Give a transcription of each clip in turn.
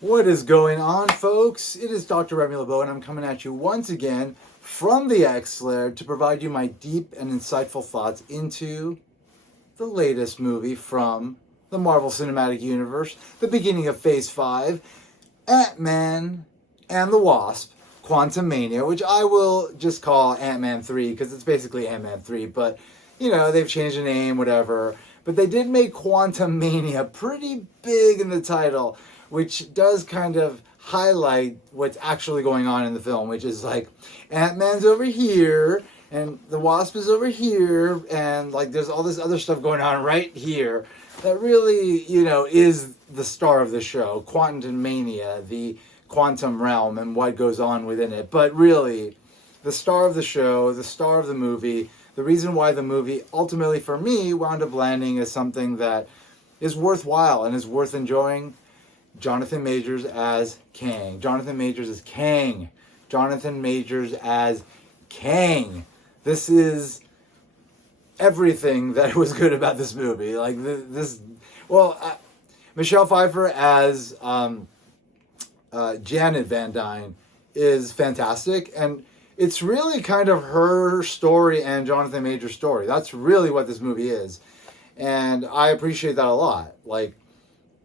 What is going on, folks? It is Dr. Remy LeBeau, and I'm coming at you once again from the X-Lair to provide you my deep and insightful thoughts into the latest movie from the Marvel Cinematic Universe, the beginning of Phase 5, Antman and the Wasp, Quantumania, which I will just call Ant-Man 3 because it's basically Ant-Man 3, but, you know, they've changed the name, whatever. But they did make Quantumania pretty big in the title, which does kind of highlight what's actually going on in the film, which is like Ant-Man's over here and the Wasp is over here, and like there's all this other stuff going on right here that really, you know, is the star of the show, Quantumania, the quantum realm and what goes on within it. But really, the star of the show, the star of the movie, the reason why the movie ultimately for me wound up landing as something that is worthwhile and is worth enjoying, Jonathan Majors as Kang. Jonathan Majors as Kang. Jonathan Majors as Kang. This is everything that was good about this movie. Like Michelle Pfeiffer as Janet Van Dyne is fantastic, and it's really kind of her story and Jonathan Majors' story. That's really what this movie is, and I appreciate that a lot. Like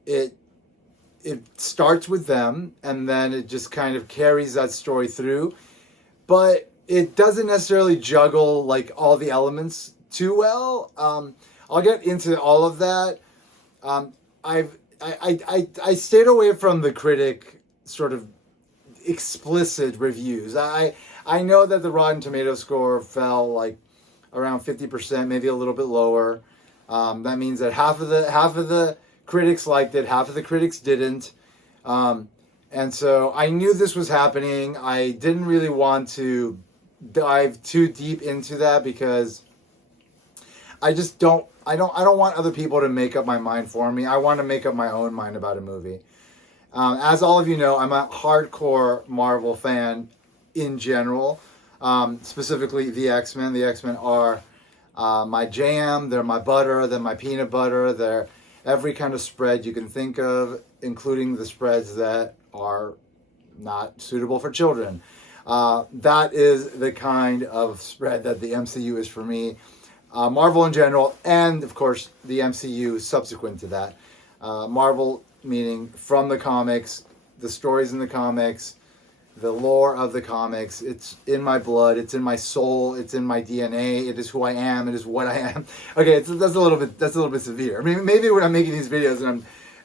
it starts with them, and then it just kind of carries that story through, but it doesn't necessarily juggle like all the elements too well. I'll get into all of that. I stayed away from the critic sort of explicit reviews. I know that the Rotten Tomato score fell like around 50%, maybe a little bit lower. That means that half of the critics liked it, half of the critics didn't. And so I knew this was happening. I didn't really want to dive too deep into that because I don't want other people to make up my mind for me. I want to make up my own mind about a movie. As all of you know, I'm a hardcore Marvel fan in general, specifically the X-Men. The X-Men are my jam, they're my butter, they're my peanut butter, they're every kind of spread you can think of, including the spreads that are not suitable for children. That is the kind of spread that the MCU is for me. Marvel in general, and of course the MCU subsequent to that. Marvel meaning from the comics, the stories in the comics, the lore of the comics. It's in my blood, it's in my soul, it's in my DNA. It is who I am, it is what I am. Okay, that's a little bit severe. I mean, maybe when I'm making these videos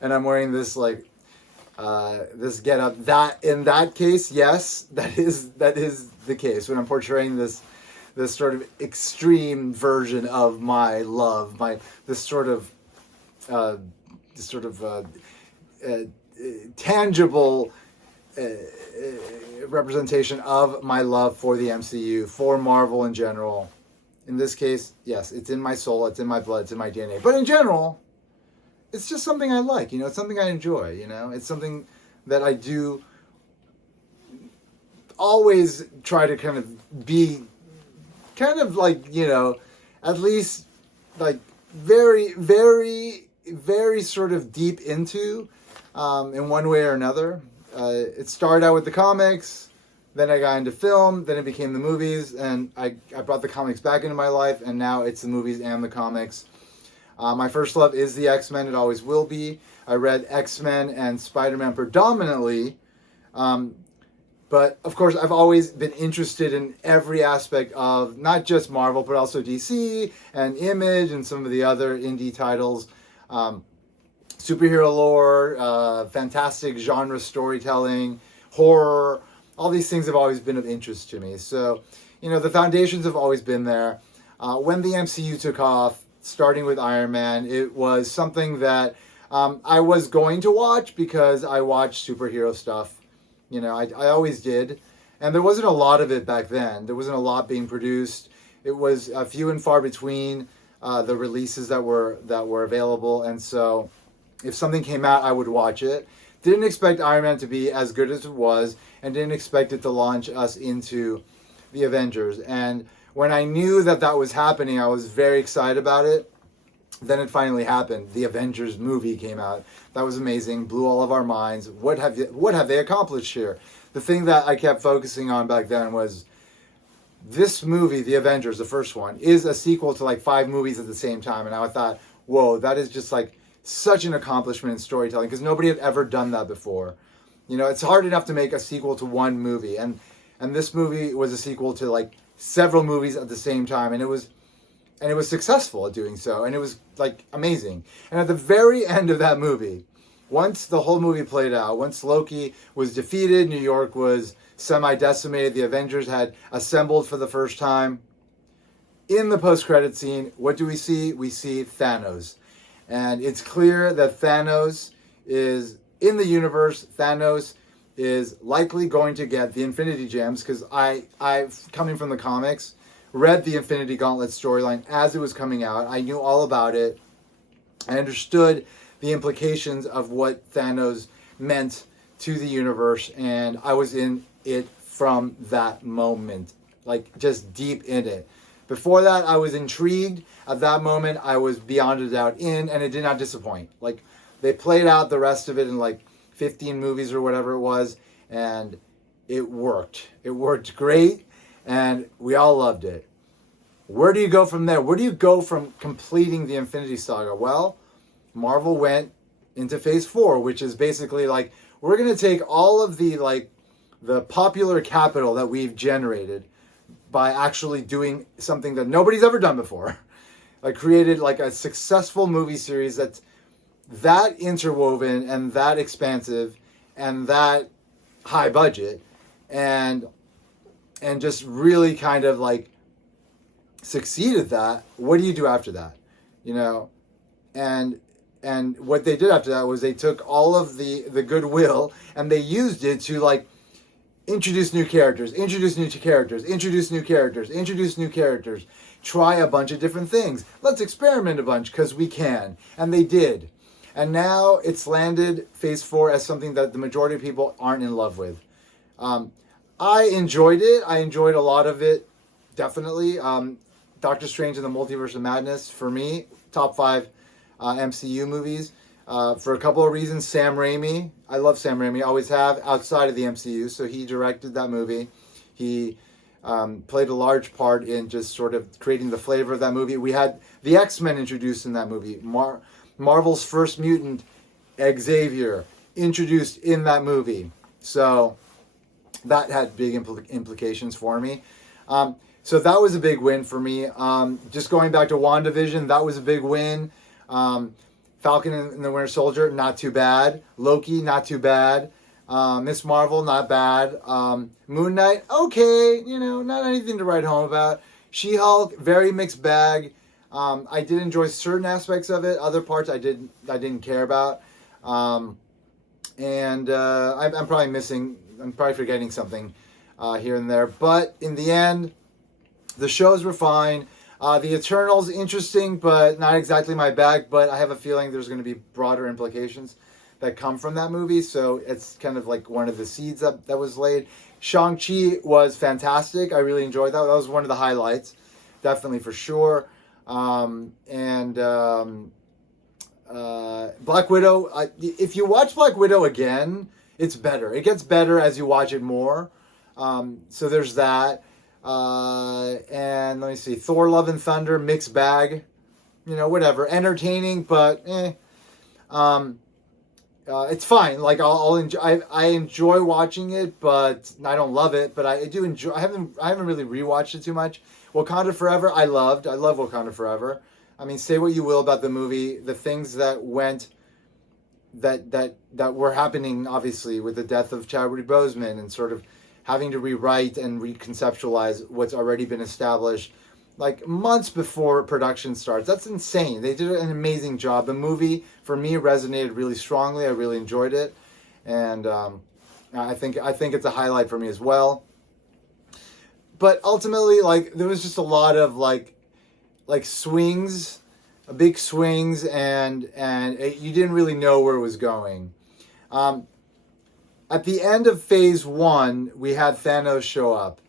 and I'm wearing this like this getup, that in that case, yes, that is the case when I'm portraying this sort of extreme version of my love, this sort of tangible representation of my love for the MCU, for Marvel in general. In this case, yes, it's in my soul, it's in my blood, it's in my DNA. But in general, it's just something I like, you know, it's something I enjoy, you know, it's something that I do always try to kind of be kind of like, you know, at least like very, very, very sort of deep into in one way or another. It started out with the comics, then I got into film, then it became the movies, and I brought the comics back into my life, and now it's the movies and the comics. My first love is the X-Men, it always will be. I read X-Men and Spider-Man predominantly, but of course I've always been interested in every aspect of not just Marvel, but also DC and Image and some of the other indie titles. Superhero lore, fantastic genre storytelling, horror, all these things have always been of interest to me. So, you know, the foundations have always been there. When the MCU took off, starting with Iron Man, it was something that I was going to watch because I watched superhero stuff. You know, I always did. And there wasn't a lot of it back then. There wasn't a lot being produced. It was few and far between the releases that were available. And so if something came out, I would watch it. Didn't expect Iron Man to be as good as it was, and didn't expect it to launch us into the Avengers. And when I knew that was happening, I was very excited about it. Then it finally happened. The Avengers movie came out. That was amazing. Blew all of our minds. What have they accomplished here? The thing that I kept focusing on back then was this movie, The Avengers, the first one, is a sequel to like 5 movies at the same time. And I thought, whoa, that is just like such an accomplishment in storytelling, because nobody had ever done that before. You know, it's hard enough to make a sequel to one movie. And this movie was a sequel to like several movies at the same time. And it was successful at doing so. And it was like amazing. And at the very end of that movie, once the whole movie played out, once Loki was defeated, New York was semi-decimated, the Avengers had assembled for the first time, in the post-credit scene, what do we see? We see Thanos. And it's clear that Thanos is in the universe. Thanos is likely going to get the Infinity Gems, because I coming from the comics, read the Infinity Gauntlet storyline as it was coming out. I knew all about it. I understood the implications of what Thanos meant to the universe, and I was in it from that moment, like just deep in it. Before that, I was intrigued. At that moment, I was beyond a doubt in, and it did not disappoint. Like, they played out the rest of it in like 15 movies or whatever it was, and it worked. It worked great, and we all loved it. Where do you go from there? Where do you go from completing the Infinity Saga? Well, Marvel went into phase 4, which is basically like, we're going to take all of the popular capital that we've generated by actually doing something that nobody's ever done before. Like, created like a successful movie series that's that interwoven and that expansive and that high budget, and just really kind of like succeed at that. What do you do after that? You know, and what they did after that was they took all of the goodwill and they used it to like introduce new characters, try a bunch of different things. Let's experiment a bunch because we can. And they did. And now it's landed phase 4 as something that the majority of people aren't in love with. I enjoyed it. I enjoyed a lot of it, definitely. Doctor Strange and the Multiverse of Madness, for me, top 5 MCU movies. For a couple of reasons. Sam Raimi, I love Sam Raimi, always have, outside of the MCU. So he directed that movie. He played a large part in just sort of creating the flavor of that movie. We had the X-Men introduced in that movie. Marvel's first mutant, Xavier, introduced in that movie. So that had big implications for me. So that was a big win for me. Just going back to WandaVision, that was a big win. Falcon and the Winter Soldier, not too bad. Loki, not too bad. Miss Marvel, not bad. Moon Knight, okay, you know, not anything to write home about. She-Hulk, very mixed bag. I did enjoy certain aspects of it. Other parts I didn't care about. I'm probably forgetting something here and there. But in the end, the shows were fine. The Eternals, interesting, but not exactly my bag. But I have a feeling there's going to be broader implications that come from that movie. So it's kind of like one of the seeds that was laid. Shang-Chi was fantastic. I really enjoyed that. That was one of the highlights, definitely, for sure. Black Widow, if you watch Black Widow again, it's better. It gets better as you watch it more. So there's that. And let me see, Thor: Love and Thunder, mixed bag, you know, whatever, entertaining, but it's fine. Like I'll enjoy. I enjoy watching it, but I don't love it. But I do enjoy. I haven't really rewatched it too much. Wakanda Forever, I love Wakanda Forever. I mean, say what you will about the movie, the things that were happening, obviously, with the death of Chadwick Boseman and sort of having to rewrite and reconceptualize what's already been established like months before production starts. That's insane. They did an amazing job. The movie, for me, resonated really strongly. I really enjoyed it. And I think it's a highlight for me as well. But ultimately, like, there was just a lot of like swings, big swings, and you didn't really know where it was going. At the end of phase 1, we had Thanos show up.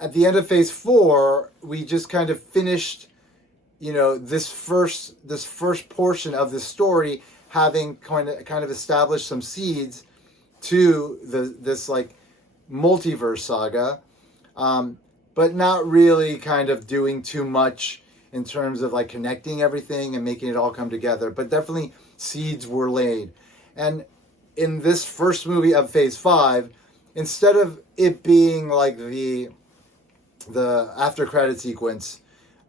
At the end of phase 4, we just kind of finished, this first portion of this story having kind of established some seeds to this like multiverse saga, but not really kind of doing too much in terms of like connecting everything and making it all come together. But definitely seeds were laid. And in this first movie of Phase 5, instead of it being like the after credit sequence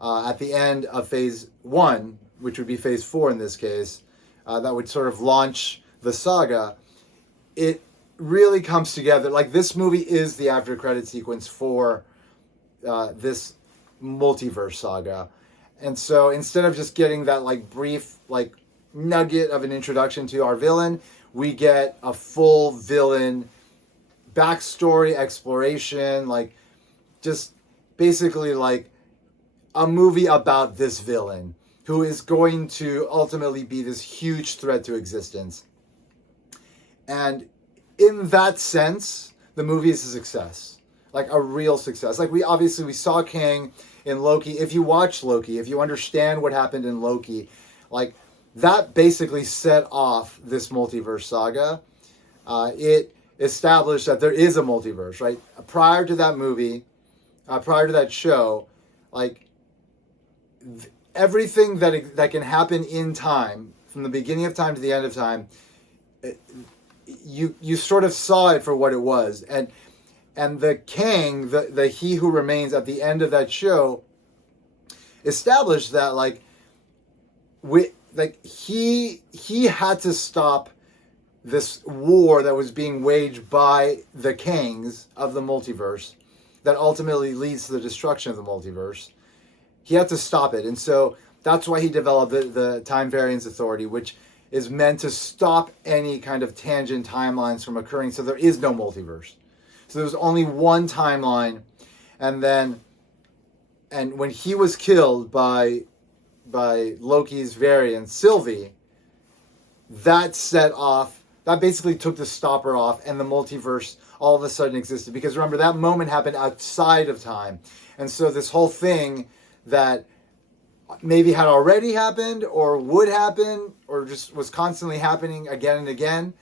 at the end of Phase 1, which would be Phase 4 in this case, that would sort of launch the saga, it really comes together. Like, this movie is the after credit sequence for this multiverse saga. And so instead of just getting that like brief like nugget of an introduction to our villain, we get a full villain backstory, exploration, like just basically like a movie about this villain who is going to ultimately be this huge threat to existence. And in that sense, the movie is a success, like a real success. Like, we saw Kang in Loki. If you watch Loki, if you understand what happened in Loki, like, that basically set off this multiverse saga. It established that there is a multiverse, right? Prior to that movie, prior to that show, like, everything that can happen in time, from the beginning of time to the end of time, you sort of saw it for what it was. And the Kang, the He Who Remains at the end of that show, established that he had to stop this war that was being waged by the Kangs of the multiverse that ultimately leads to the destruction of the multiverse. He had to stop it. And so that's why he developed the Time Variance Authority, which is meant to stop any kind of tangent timelines from occurring. So there is no multiverse. So there's only one timeline. And when he was killed by Loki's variant, Sylvie, that basically took the stopper off, and the multiverse all of a sudden existed. Because remember, that moment happened outside of time. And so this whole thing that maybe had already happened or would happen or just was constantly happening again and again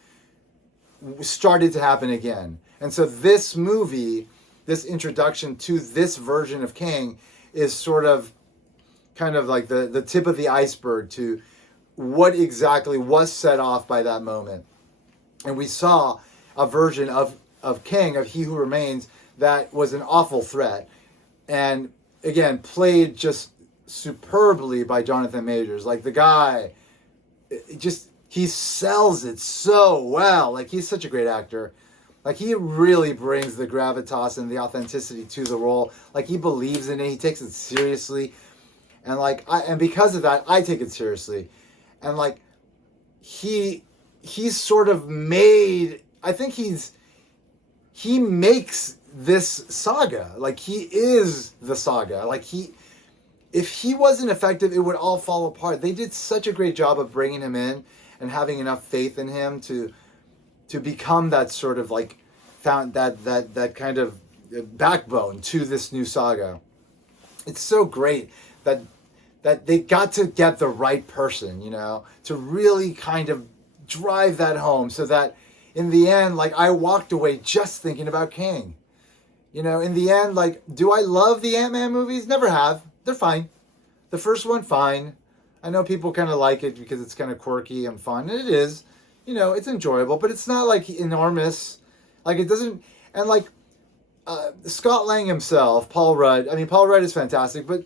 started to happen again. And so this movie, this introduction to this version of Kang, is sort of kind of like the tip of the iceberg to what exactly was set off by that moment. And we saw a version of Kang, of He Who Remains, that was an awful threat. And again, played just superbly by Jonathan Majors. Like, the guy, he sells it so well. Like, he's such a great actor. Like, he really brings the gravitas and the authenticity to the role. Like, he believes in it. He takes it seriously. And and because of that, I take it seriously. And like, he's sort of made, I think he makes this saga. Like, he is the saga. Like, if he wasn't effective, it would all fall apart. They did such a great job of bringing him in and having enough faith in him to become that sort of like found that kind of backbone to this new saga. It's so great that they got to get the right person, to really kind of drive that home, so that in the end, like, I walked away just thinking about Kang. In the end, like, do I love the Antman movies? Never have. They're fine. The first one, fine. I know people kind of like it because it's kind of quirky and fun, and it is. It's enjoyable, but it's not like enormous. Like, it doesn't, and like, Scott Lang himself, Paul Rudd. I mean, Paul Rudd is fantastic, but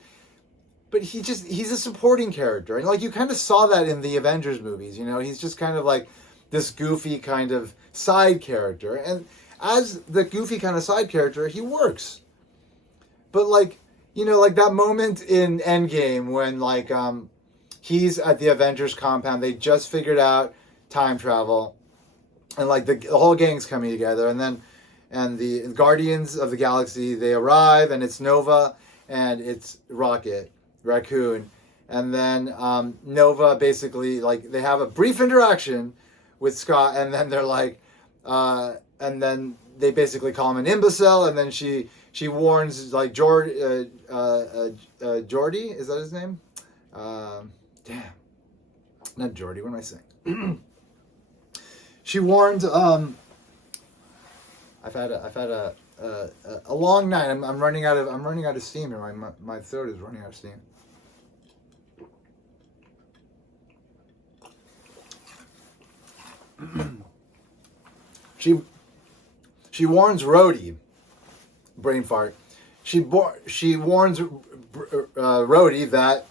he's a supporting character. And like, you kind of saw that in the Avengers movies, he's just kind of like this goofy kind of side character. And as the goofy kind of side character, he works. But like, like that moment in Endgame when like, he's at the Avengers compound, they just figured out time travel, and like the whole gang's coming together, and the Guardians of the Galaxy, they arrive, and it's Nova and it's Raccoon, and then Nova basically, like, they have a brief interaction with Scott, and then they're like, and then they basically call him an imbecile, and then she warns like Jordy, is that his name? Damn, not Jordy. What am I saying? She warned. I've had a long night. I'm running out of steam here. My throat is running out of steam. She warns Rhodey. Brain fart. She warns Rhodey that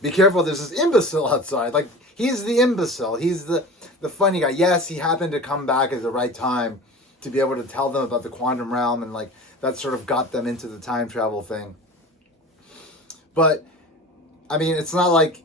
be careful. There's this imbecile outside. Like, he's the imbecile. He's the funny guy. Yes, he happened to come back at the right time to be able to tell them about the quantum realm, and like that sort of got them into the time travel thing. But I mean, it's not like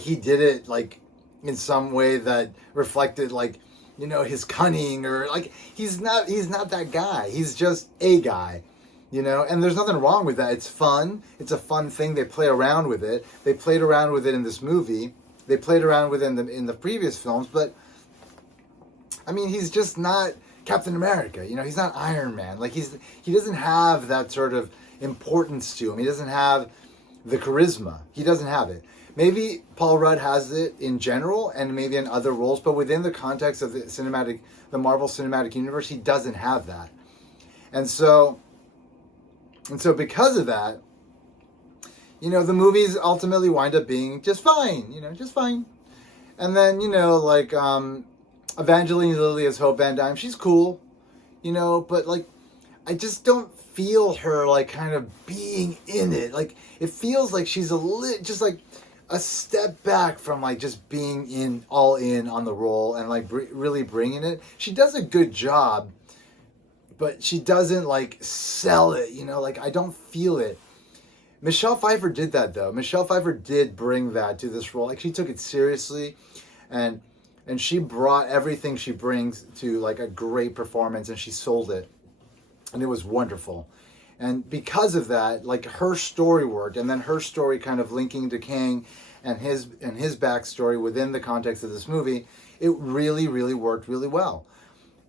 he did it like in some way that reflected like, you know, his cunning, or like he's not that guy. He's just a guy, you know, and there's nothing wrong with that. It's fun. It's a fun thing. They play around with it. They played around with it in this movie. They played around with it in the previous films, but I mean, he's just not Captain America, you know, he's not Iron Man. Like he doesn't have that sort of importance to him. He doesn't have the charisma. He doesn't have it. Maybe Paul Rudd has it in general and maybe in other roles, but within the context of the Marvel Cinematic Universe, he doesn't have that. And so because of that, you know, the movies ultimately wind up being just fine, you know, just fine. And then, you know, like Evangeline Lilly as Hope Van Dyne, she's cool, you know, but like, I just don't feel her like kind of being in it. Like, it feels like she's just like a step back from like just being all in on the role and like really bringing it. She does a good job, but she doesn't like sell it, you know, like I don't feel it. Michelle Pfeiffer did that though. Michelle Pfeiffer did bring that to this role. Like, she took it seriously, and she brought everything she brings to like a great performance, and she sold it, and it was wonderful. And because of that, like, her story worked, and then her story kind of linking to Kang and his backstory within the context of this movie, it really, really worked really well.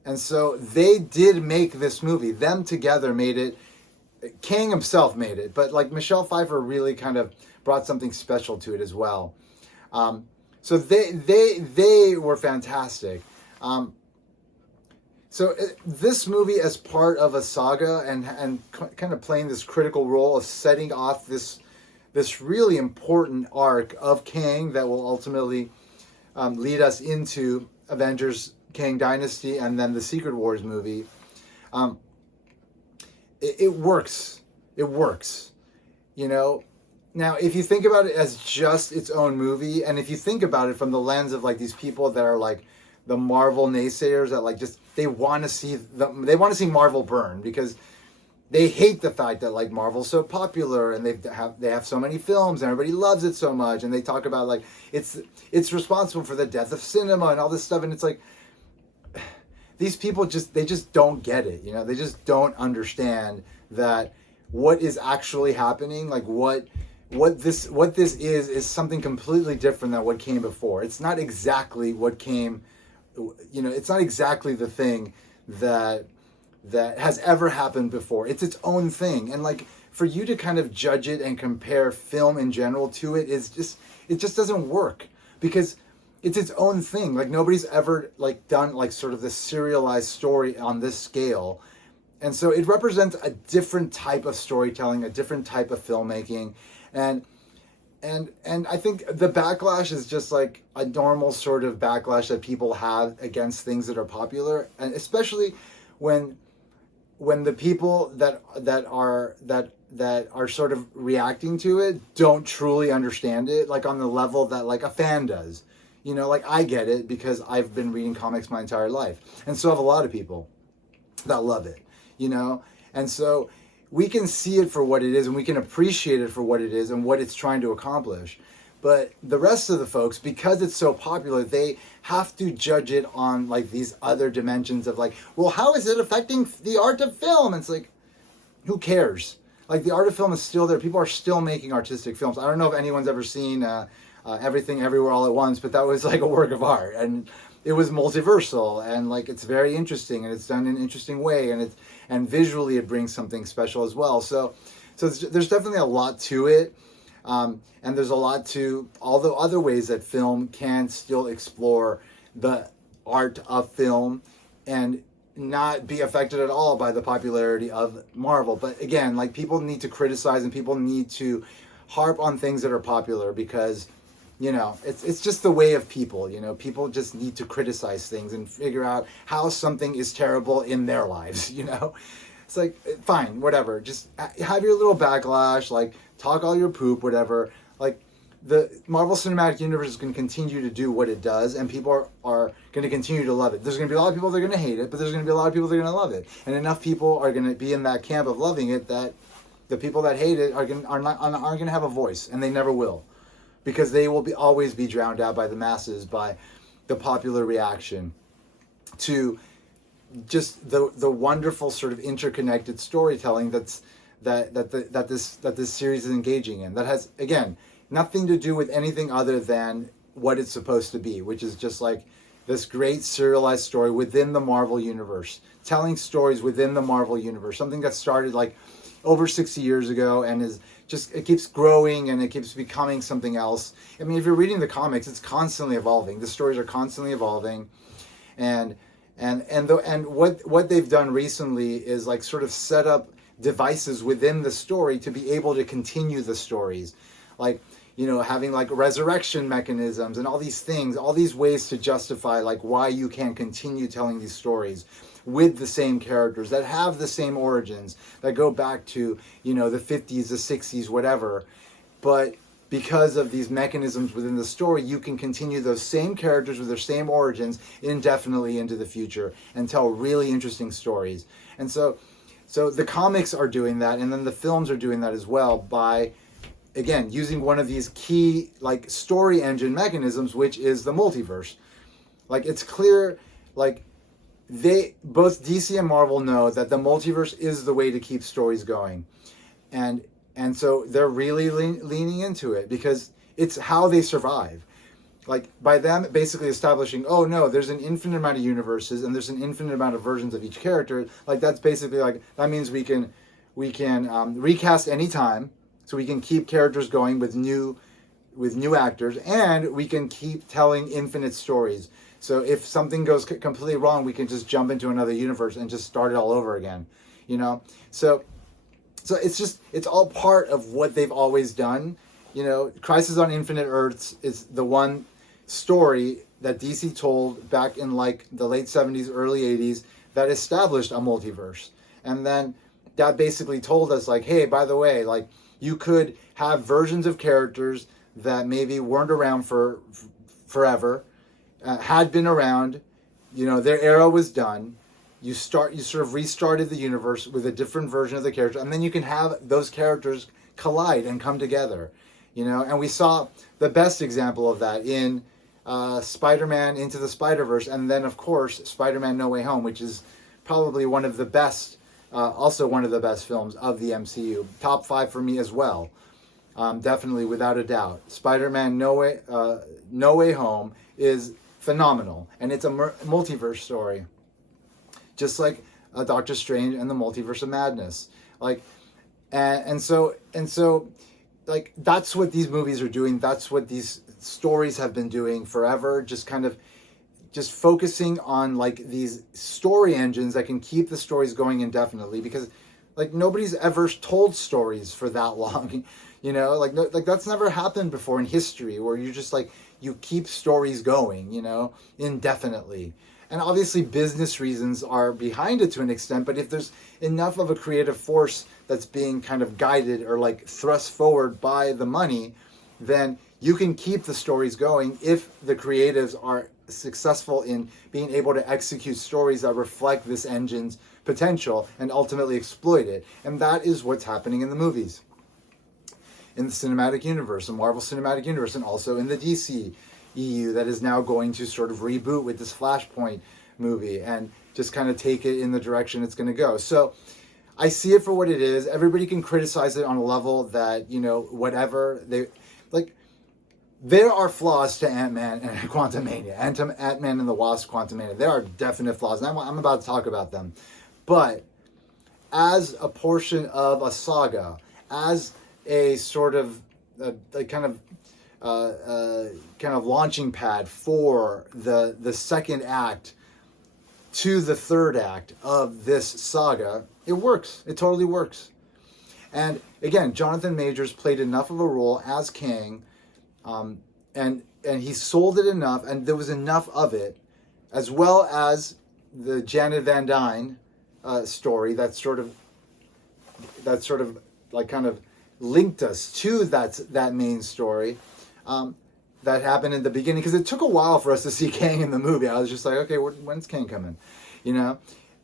And so they did make this movie. Them together made it. Kang himself made it, but like Michelle Pfeiffer really kind of brought something special to it as well. So they were fantastic. So this movie, as part of a saga and kind of playing this critical role of setting off this really important arc of Kang that will ultimately lead us into Avengers Kang Dynasty and then the Secret Wars movie. It works. It works. You know, now if you think about it as just its own movie, and if you think about it from the lens of like these people that are like the Marvel naysayers that like just they want to see Marvel burn because they hate the fact that like Marvel's so popular and they have so many films and everybody loves it so much, and they talk about like it's responsible for the death of cinema and all this stuff, and it's like these people just don't get it, you know. They just don't understand that what is actually happening, like what this is something completely different than what came before. It's not exactly what came, you know, it's not exactly the thing that has ever happened before. It's its own thing. And like, for you to kind of judge it and compare film in general to it just doesn't work, because it's its own thing. Like, nobody's ever like done like sort of this serialized story on this scale. And so it represents a different type of storytelling, a different type of filmmaking. And I think the backlash is just like a normal sort of backlash that people have against things that are popular, and especially when the people that are sort of reacting to it don't truly understand it, like on the level that like a fan does. You know, like, I get it because I've been reading comics my entire life, and so have a lot of people that love it, you know? And so we can see it for what it is, and we can appreciate it for what it is and what it's trying to accomplish. But the rest of the folks, because it's so popular, they have to judge it on like these other dimensions of like, well, how is it affecting the art of film? And it's like, who cares? Like, the art of film is still there. People are still making artistic films. I don't know if anyone's ever seen Everything Everywhere All at Once, but that was like a work of art, and it was multiversal, and like, it's very interesting, and it's done in an interesting way, and visually it brings something special as well. So there's definitely a lot to it. And there's a lot to all the other ways that film can still explore the art of film and not be affected at all by the popularity of Marvel. But again, like, people need to criticize and people need to harp on things that are popular because, you know, it's just the way of people. You know, people just need to criticize things and figure out how something is terrible in their lives, you know. It's like, fine, whatever. Just have your little backlash, like, talk all your poop, whatever. Like, the Marvel Cinematic Universe is going to continue to do what it does, and people are going to continue to love it. There's going to be a lot of people that are going to hate it, but there's going to be a lot of people that are going to love it. And enough people are going to be in that camp of loving it that the people that hate it aren't going to have a voice, and they never will. Because they will always be drowned out by the masses, by the popular reaction to just the wonderful sort of interconnected storytelling that this series is engaging in. That has, again, nothing to do with anything other than what it's supposed to be, which is just like this great serialized story within the Marvel universe, telling stories within the Marvel universe, something that started like over 60 years ago and it keeps growing and it keeps becoming something else. I mean, if you're reading the comics, it's constantly evolving. The stories are constantly evolving, and what they've done recently is like sort of set up devices within the story to be able to continue the stories, like, you know, having like resurrection mechanisms and all these things, all these ways to justify like why you can continue telling these stories with the same characters that have the same origins that go back to, you know, the 50s, the 60s, whatever. But because of these mechanisms within the story, you can continue those same characters with their same origins indefinitely into the future and tell really interesting stories. And so the comics are doing that, and then the films are doing that as well by, again, using one of these key like story engine mechanisms, which is the multiverse. Like, it's clear, like, both DC and Marvel know that the multiverse is the way to keep stories going. And so they're really leaning into it because it's how they survive. Like, by them basically establishing, oh no, there's an infinite amount of universes and there's an infinite amount of versions of each character. Like, that's basically like, that means we can recast any time, so we can keep characters going with new actors, and we can keep telling infinite stories. So if something goes completely wrong, we can just jump into another universe and just start it all over again, you know? So it's all part of what they've always done. You know, Crisis on Infinite Earths is the one story that DC told back in like the late 70s, early 80s that established a multiverse. And then that basically told us like, hey, by the way, like, you could have versions of characters that maybe weren't around for forever, had been around, you know, their era was done. You sort of restarted the universe with a different version of the character, and then you can have those characters collide and come together, you know. And we saw the best example of that in Spider-Man Into the Spider-Verse, and then of course Spider-Man No Way Home, which is probably one of the best, also one of the best films of the MCU. Top 5 for me as well, definitely, without a doubt. Spider-Man No Way Home is phenomenal, and it's a multiverse story, just like Doctor Strange and the Multiverse of Madness. Like, and so like, that's what these movies are doing. That's what these stories have been doing forever. Just focusing on like these story engines that can keep the stories going indefinitely, because like nobody's ever told stories for that long, you know, like that's never happened before in history, where you just like, you keep stories going, you know, indefinitely. And obviously business reasons are behind it to an extent, but if there's enough of a creative force that's being kind of guided or like thrust forward by the money, then you can keep the stories going if the creatives are successful in being able to execute stories that reflect this engine's potential and ultimately exploit it. And that is what's happening in the movies, in the cinematic universe, the Marvel Cinematic Universe, and also in the DC EU that is now going to sort of reboot with this Flashpoint movie and just kind of take it in the direction it's going to go. So I see it for what it is. Everybody can criticize it on a level that, you know, whatever. There are flaws to Antman and Quantumania. Antman and the Wasp, Quantumania. There are definite flaws, and I'm about to talk about them. But as a portion of a saga, as a sort of a kind of launching pad for the second act to the third act of this saga. It works. It totally works. And again, Jonathan Majors played enough of a role as Kang, and he sold it enough, and there was enough of it, as well as the Janet Van Dyne story that sort of like kind of linked us to that main story that happened in the beginning, because it took a while for us to see Kang in the movie. I was just like, okay, when's Kang coming, you know?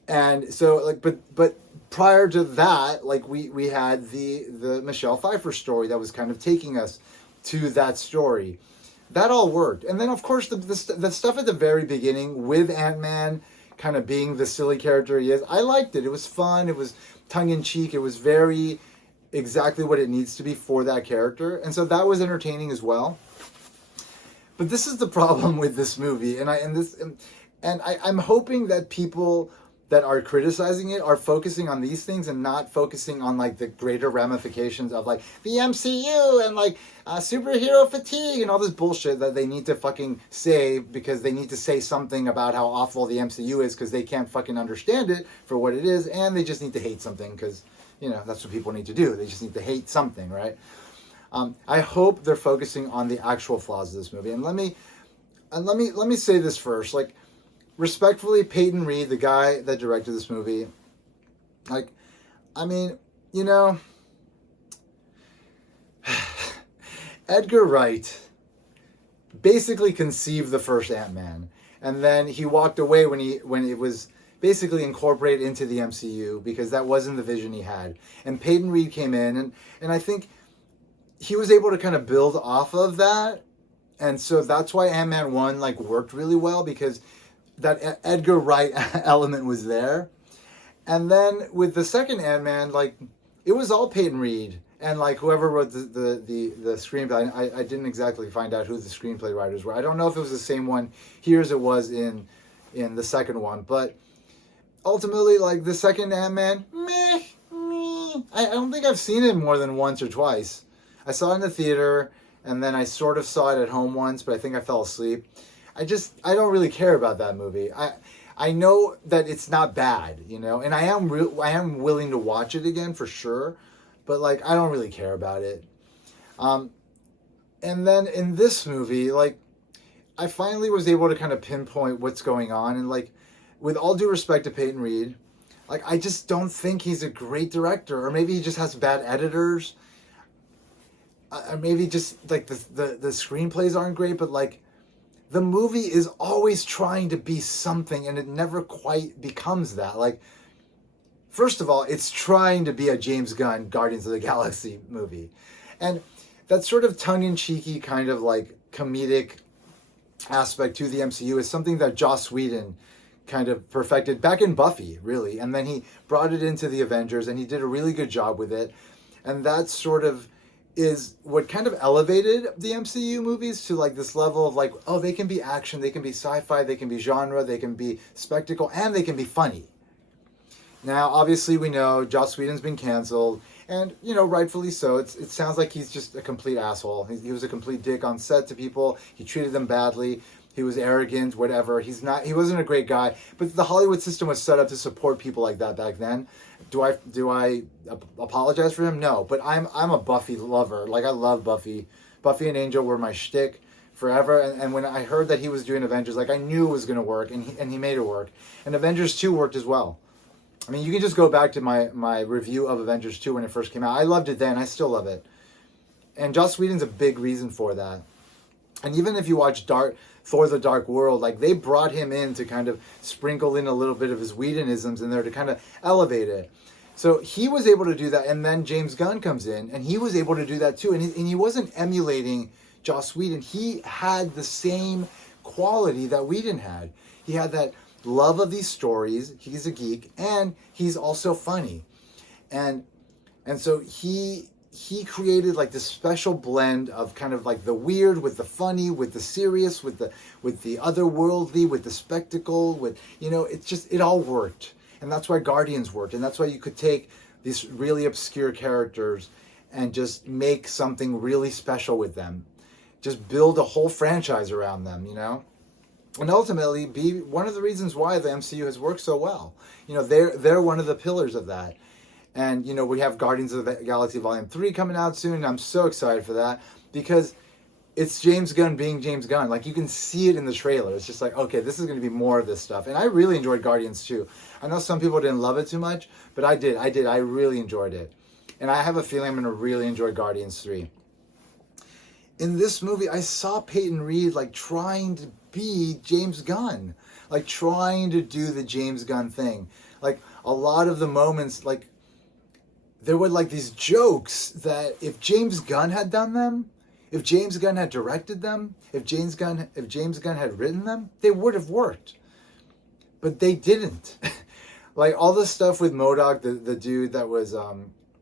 And so like, but prior to that, like we had the Michelle Pfeiffer story that was kind of taking us to that story. That all worked. And then of course the stuff at the very beginning with Ant-Man kind of being the silly character he is, I liked it. It was fun. It was tongue-in-cheek. It was very exactly what it needs to be for that character. And so that was entertaining as well. But this is the problem with this movie. I'm hoping that people that are criticizing it are focusing on these things and not focusing on like the greater ramifications of like the MCU and like superhero fatigue and all this bullshit that they need to fucking say because they need to say something about how awful the MCU is because they can't fucking understand it for what it is, and they just need to hate something because, you know, that's what people need to do. They just need to hate something, right? I hope they're focusing on the actual flaws of this movie. And let me say this first, like, respectfully, Peyton Reed, the guy that directed this movie, like, I mean, you know, Edgar Wright basically conceived the first Ant-Man, and then he walked away when it was basically incorporated into the MCU because that wasn't the vision he had. And Peyton Reed came in, and I think he was able to kind of build off of that, and so that's why Ant-Man 1 like worked really well, because that Edgar Wright element was there. And then with the second Ant-Man, like, it was all Peyton Reed and like whoever wrote the screenplay. I didn't exactly find out who the screenplay writers were. I don't know if it was the same one here as it was in the second one, but ultimately, like, the second Ant-Man, meh. I don't think I've seen it more than once or twice. I saw it in the theater, and then I sort of saw it at home once, but I think I fell asleep. I don't really care about that movie. I know that it's not bad, you know, and I am willing to watch it again for sure, but like, I don't really care about it. And then in this movie, like, I finally was able to kind of pinpoint what's going on, and like, with all due respect to Peyton Reed, like, I just don't think he's a great director, or maybe he just has bad editors, or maybe just like the screenplays aren't great, but like, the movie is always trying to be something and it never quite becomes that. Like, first of all, it's trying to be a James Gunn Guardians of the Galaxy movie. And that sort of tongue-in-cheeky kind of like comedic aspect to the MCU is something that Joss Whedon kind of perfected back in Buffy, really. And then he brought it into the Avengers and he did a really good job with it. And that sort of is what kind of elevated the MCU movies to like this level of like, oh, they can be action, they can be sci-fi, they can be genre, they can be spectacle, and they can be funny. Now, obviously, we know Joss Whedon's been canceled, and, you know, rightfully so. It sounds like he's just a complete asshole. He was a complete dick on set to people. He treated them badly. He was arrogant, whatever. He wasn't a great guy, but the Hollywood system was set up to support people like that back then. Do I apologize for him? No, but I'm a Buffy lover. Like, I love Buffy. Buffy and Angel were my shtick forever. And when I heard that he was doing Avengers, like, I knew it was going to work, and he made it work. And Avengers 2 worked as well. I mean, you can just go back to my review of Avengers 2 when it first came out. I loved it then. I still love it. And Joss Whedon's a big reason for that. And even if you watch Thor: The Dark World, like, they brought him in to kind of sprinkle in a little bit of his Whedonisms in there to kind of elevate it. So he was able to do that, and then James Gunn comes in, and he was able to do that too. And he wasn't emulating Joss Whedon. He had the same quality that Whedon had. He had that love of these stories. He's a geek, and he's also funny. And so he created like this special blend of kind of like the weird with the funny, with the serious, with the otherworldly, with the spectacle, with, you know, it all worked. And that's why Guardians worked. And that's why you could take these really obscure characters and just make something really special with them. Just build a whole franchise around them, you know? And ultimately be one of the reasons why the MCU has worked so well. You know, they're one of the pillars of that. And, you know, we have Guardians of the Galaxy Volume 3 coming out soon, and I'm so excited for that because it's James Gunn being James Gunn. Like, you can see it in the trailer. It's just like, okay, this is going to be more of this stuff. And I really enjoyed Guardians too. I know some people didn't love it too much, but I did. I really enjoyed it. And I have a feeling I'm going to really enjoy Guardians 3. In this movie, I saw Peyton Reed, like, trying to be James Gunn. Like, trying to do the James Gunn thing. Like, a lot of the moments, like, there were, like, these jokes that if James Gunn had done them, if James Gunn had directed them, if James Gunn had written them, they would have worked. But they didn't. Like, all the stuff with MODOK, the dude that was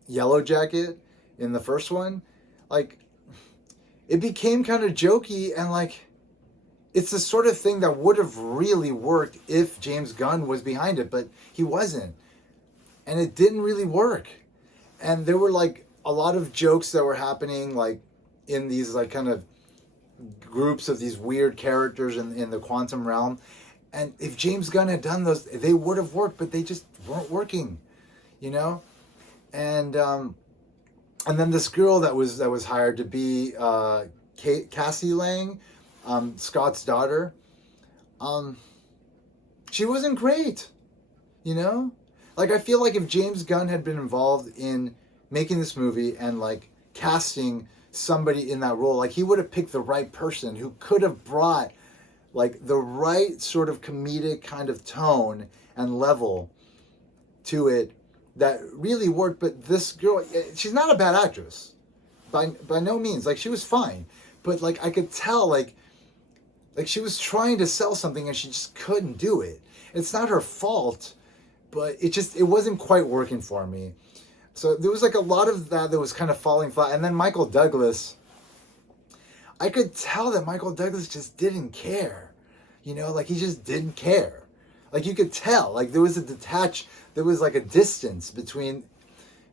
Yellow Jacket in the first one, like, it became kind of jokey, and, like, it's the sort of thing that would have really worked if James Gunn was behind it, but he wasn't. And it didn't really work. And there were, like, a lot of jokes that were happening, like, in these, like, kind of groups of these weird characters in the quantum realm. And if James Gunn had done those, they would have worked, but they just weren't working, you know? And then this girl that was hired to be Cassie Lang, Scott's daughter, she wasn't great, you know? Like, I feel like if James Gunn had been involved in making this movie and, like, casting somebody in that role, like, he would have picked the right person who could have brought, like, the right sort of comedic kind of tone and level to it that really worked. But this girl, she's not a bad actress by no means. Like, she was fine, but, like, I could tell, like she was trying to sell something and she just couldn't do it. It's not her fault, but it wasn't quite working for me. So there was, like, a lot of that was kind of falling flat. And then Michael Douglas, I could tell that Michael Douglas just didn't care. You know, like, he just didn't care. Like, you could tell, like, there was like a distance between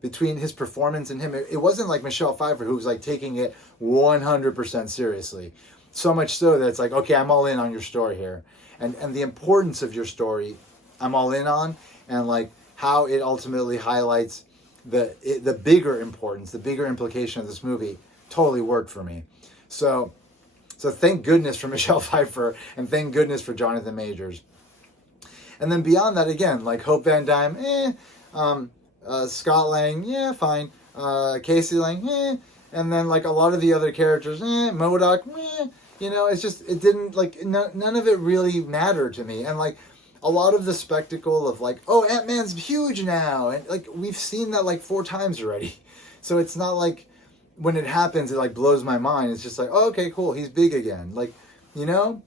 his performance and him. It wasn't like Michelle Pfeiffer, who was, like, taking it 100% seriously. So much so that it's like, okay, I'm all in on your story here. And the importance of your story, I'm all in on. And, like, how it ultimately highlights the bigger importance, the bigger implication of this movie totally worked for me. So thank goodness for Michelle Pfeiffer, and thank goodness for Jonathan Majors. And then beyond that, again, like Hope Van Dyne, Scott Lang, yeah, fine. Casey Lang, and then, like, a lot of the other characters, MODOK, you know, it's just, it didn't, like, none of it really mattered to me. And, like, a lot of the spectacle of, like, oh, Ant-Man's huge now, and, like, we've seen that, like, 4 times already. So it's not like when it happens, it, like, blows my mind. It's just like, oh, okay, cool, he's big again, like, you know.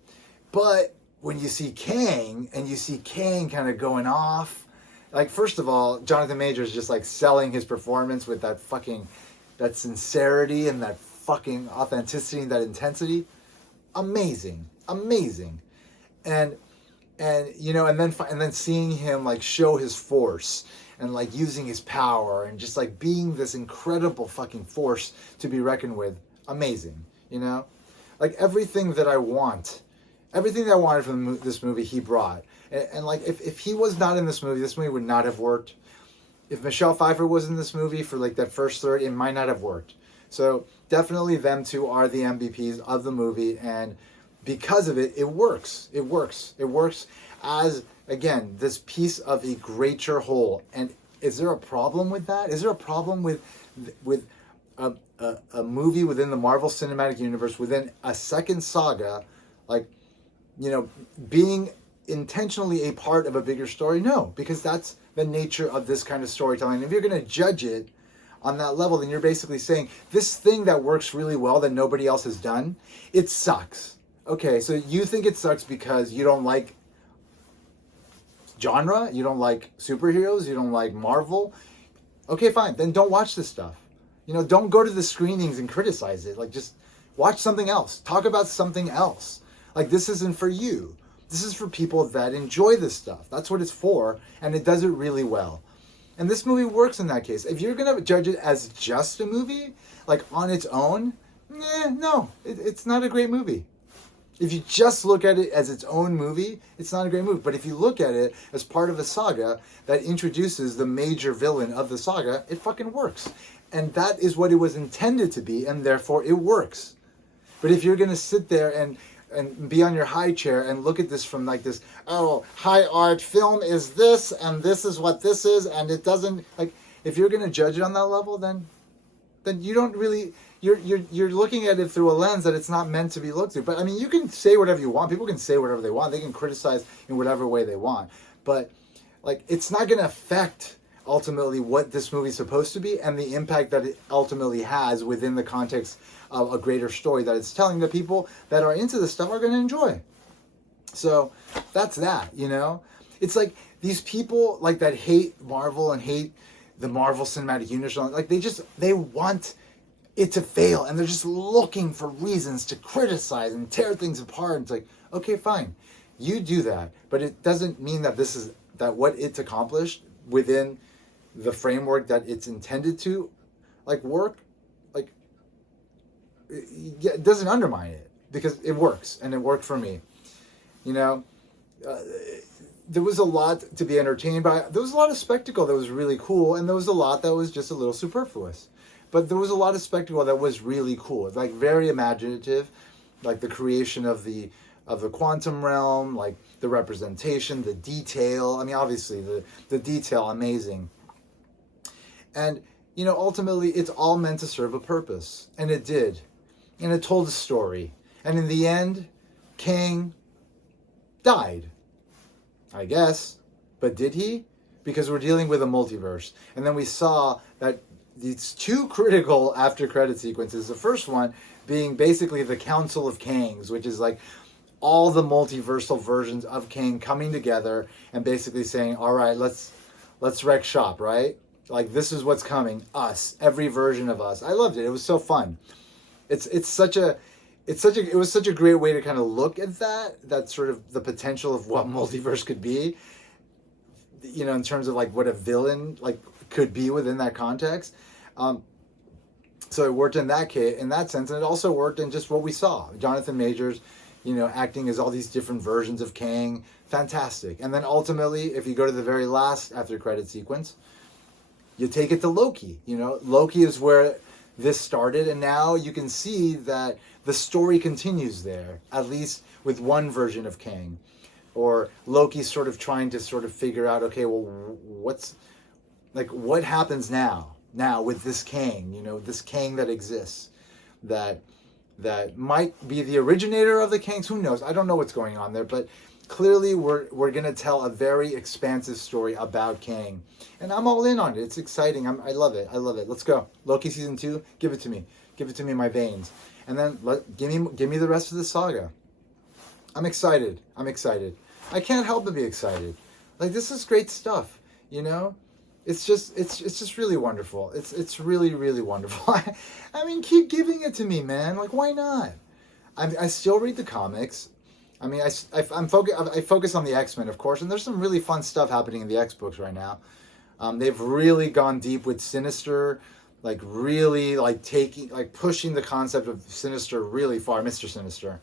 But when you see Kang, and you see Kang kind of going off, like, first of all, Jonathan Majors just, like, selling his performance with that sincerity and that fucking authenticity and that intensity. Amazing. And you know, and then seeing him, like, show his force and, like, using his power and just, like, being this incredible fucking force to be reckoned with. Amazing, you know? Like, everything that I wanted from this movie, he brought. And like, if he was not in this movie would not have worked. If Michelle Pfeiffer was in this movie for, like, that first third, it might not have worked. So definitely them two are the MVPs of the movie, and because of it, it works. It works as, again, this piece of a greater whole. And is there a problem with that? Is there a problem with a movie within the Marvel Cinematic Universe, within a second saga, like, you know, being intentionally a part of a bigger story? No, because that's the nature of this kind of storytelling. If you're going to judge it on that level, then you're basically saying this thing that works really well that nobody else has done, it sucks. Okay, so you think it sucks because you don't like genre, you don't like superheroes, you don't like Marvel. Okay, fine, then don't watch this stuff. You know, don't go to the screenings and criticize it. Like, just watch something else. Talk about something else. Like, this isn't for you. This is for people that enjoy this stuff. That's what it's for, and it does it really well. And this movie works in that case. If you're going to judge it as just a movie, like on its own, no, it's not a great movie. If you just look at it as its own movie, it's not a great movie. But if you look at it as part of a saga that introduces the major villain of the saga, it fucking works. And that is what it was intended to be, and therefore it works. But if you're going to sit there and be on your high chair and look at this from like this, oh, high art film is this, and this is what this is, and it doesn't, like, if you're going to judge it on that level, then you don't really, you're looking at it through a lens that it's not meant to be looked through. But I mean, you can say whatever you want. People can say whatever they want. They can criticize in whatever way they want. But like, it's not going to affect ultimately what this movie's supposed to be and the impact that it ultimately has within the context of a greater story that it's telling. The people that are into this stuff are going to enjoy. So that's that, you know? It's like these people like that hate Marvel and hate the Marvel Cinematic Universe, like they want it to fail, and they're just looking for reasons to criticize and tear things apart. It's like, okay, fine, you do that, but it doesn't mean that this is that what it's accomplished within the framework that it's intended to, like, work, like, it doesn't undermine it, because it works, and it worked for me, you know. There was a lot to be entertained by. There was a lot of spectacle that was really cool, and there was a lot that was just a little superfluous. But there was a lot of spectacle that was really cool, like very imaginative, like the creation of the quantum realm, like the representation, the detail. I mean, obviously the detail, amazing. And, you know, ultimately it's all meant to serve a purpose, and it did, and it told a story. And in the end, Kang died, I guess. But did he? Because we're dealing with a multiverse. And then we saw that these two critical after credit sequences, the first one being basically the Council of Kangs, which is like all the multiversal versions of Kang coming together and basically saying, all right, let's wreck shop, right? Like, this is what's coming, us, every version of us. I loved it. It was so fun. It was such a great way to kind of look at that sort of the potential of what multiverse could be, you know, in terms of like what a villain like could be within that context. So it worked in that case, in that sense, and it also worked in just what we saw. Jonathan Majors, you know, acting as all these different versions of Kang, fantastic. And then ultimately, if you go to the very last after credit sequence, you take it to Loki. You know, Loki is where this started, and now you can see that the story continues there, at least with one version of Kang. Or Loki's sort of trying to sort of figure out, okay, well, what happens now with this Kang, you know, this Kang that exists, that might be the originator of the Kangs, who knows? I don't know what's going on there, but clearly we're going to tell a very expansive story about Kang. And I'm all in on it. It's exciting. I love it. Let's go. Loki season 2, give it to me. Give it to me in my veins. And then give me the rest of the saga. I'm excited. I can't help but be excited. Like, this is great stuff, you know? It's just really wonderful. It's really, really wonderful. I mean, keep giving it to me, man. Like, why not? I still read the comics. I mean, I focus on the X-Men, of course, and there's some really fun stuff happening in the X-books right now. They've really gone deep with Sinister, like really like pushing the concept of Sinister really far, Mr. Sinister.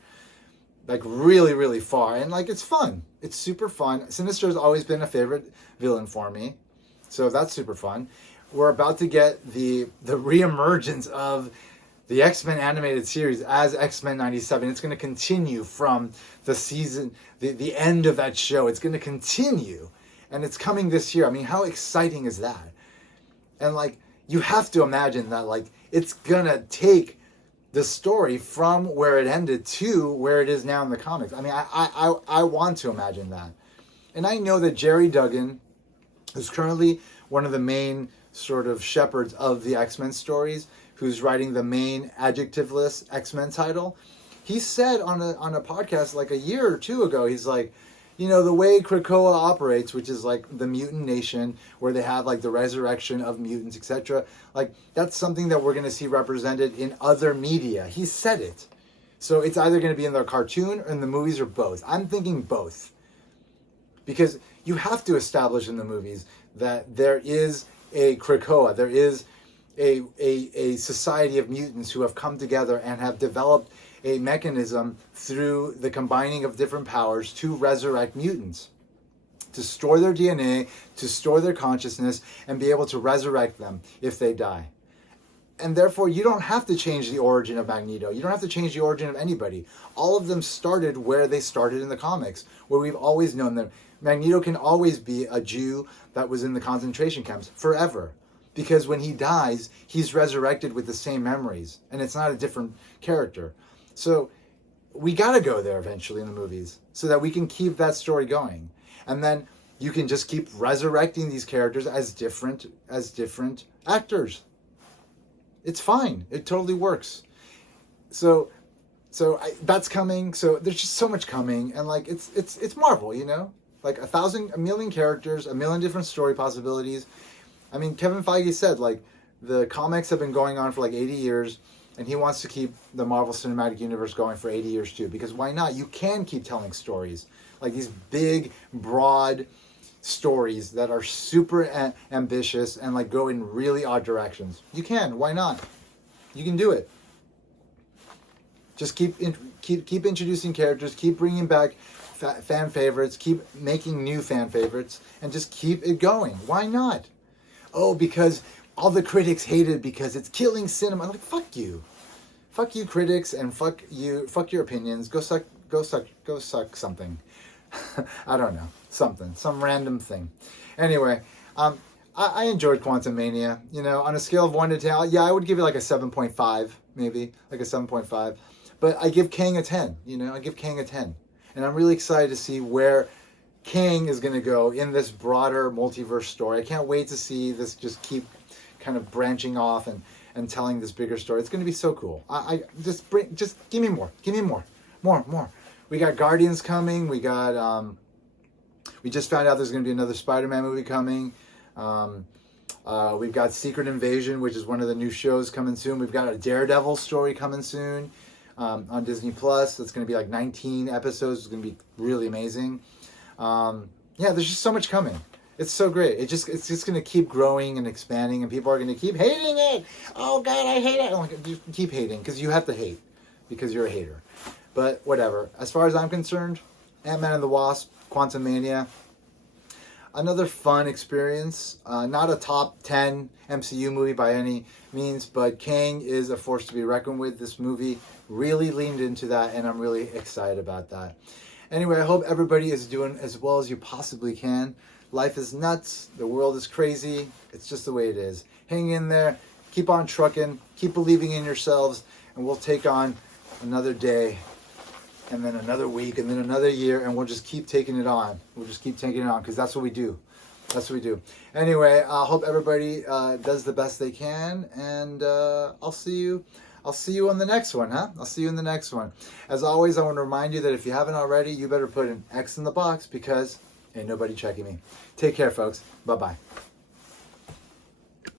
Like really, really far. And like, it's fun. It's super fun. Sinister has always been a favorite villain for me. So that's super fun. We're about to get the reemergence of the X-Men animated series as X-Men 97. It's going to continue from the season, the end of that show. It's going to continue. And it's coming this year. I mean, how exciting is that? And like, you have to imagine that like, it's going to take the story from where it ended to where it is now in the comics. I mean, I want to imagine that. And I know that Jerry Duggan, who's currently one of the main sort of shepherds of the X-Men stories, who's writing the main adjectiveless X-Men title, he said on a podcast like a year or two ago, he's like, you know, the way Krakoa operates, which is like the mutant nation, where they have like the resurrection of mutants, etc. Like, that's something that we're going to see represented in other media. He said it. So it's either going to be in the cartoon or in the movies, or both. I'm thinking both. Because you have to establish in the movies that there is a Krakoa, there is a society of mutants who have come together and have developed a mechanism through the combining of different powers to resurrect mutants, to store their DNA, to store their consciousness, and be able to resurrect them if they die. And therefore, you don't have to change the origin of Magneto. You don't have to change the origin of anybody. All of them started where they started in the comics, where we've always known them. Magneto can always be a Jew that was in the concentration camps forever. Because when he dies, he's resurrected with the same memories. And it's not a different character. So we got to go there eventually in the movies so that we can keep that story going. And then you can just keep resurrecting these characters as different actors. It's fine. It totally works. So that's coming. So there's just so much coming, and like it's Marvel, you know, like a million characters, a million different story possibilities. I mean, Kevin Feige said like the comics have been going on for like 80 years, and he wants to keep the Marvel Cinematic Universe going for 80 years too. Because why not? You can keep telling stories like these big, broad stories that are super ambitious and like go in really odd directions. You can. Why not? You can do it. Just keep introducing characters, keep bringing back fan favorites, keep making new fan favorites, and just keep it going. Why not? Oh, because all the critics hate it because it's killing cinema. I'm like, fuck you, critics, and fuck your opinions. Go suck something. I don't know, some random thing. Anyway, I enjoyed Quantumania. You know, on a scale of 1 to 10, yeah, I would give it like a 7.5, maybe like a 7.5. But I give Kang a 10. You know, I give Kang a 10, and I'm really excited to see where Kang is going to go in this broader multiverse story. I can't wait to see this just keep kind of branching off and telling this bigger story. It's going to be so cool. I just give me more. More. We got Guardians coming. We got we just found out there's going to be another Spider-Man movie coming. We've got Secret Invasion, which is one of the new shows coming soon. We've got a Daredevil story coming soon on Disney Plus. That's going to be like 19 episodes. It's going to be really amazing. Yeah, there's just so much coming. It's so great. It's just going to keep growing and expanding, and people are going to keep hating it. Oh God, I hate it. I'm like, just keep hating because you have to hate because you're a hater. But whatever. As far as I'm concerned, Antman and the Wasp, Quantumania, another fun experience. Not a top 10 MCU movie by any means, but Kang is a force to be reckoned with. This movie really leaned into that, and I'm really excited about that. Anyway, I hope everybody is doing as well as you possibly can. Life is nuts. The world is crazy. It's just the way it is. Hang in there. Keep on trucking. Keep believing in yourselves, and we'll take on another day, and then another week, and then another year, and we'll just keep taking it on. We'll just keep taking it on because that's what we do. That's what we do. Anyway, I hope everybody does the best they can, and I'll see you on the next one, huh? I'll see you in the next one. As always, I want to remind you that if you haven't already, you better put an X in the box because ain't nobody checking me. Take care, folks. Bye-bye.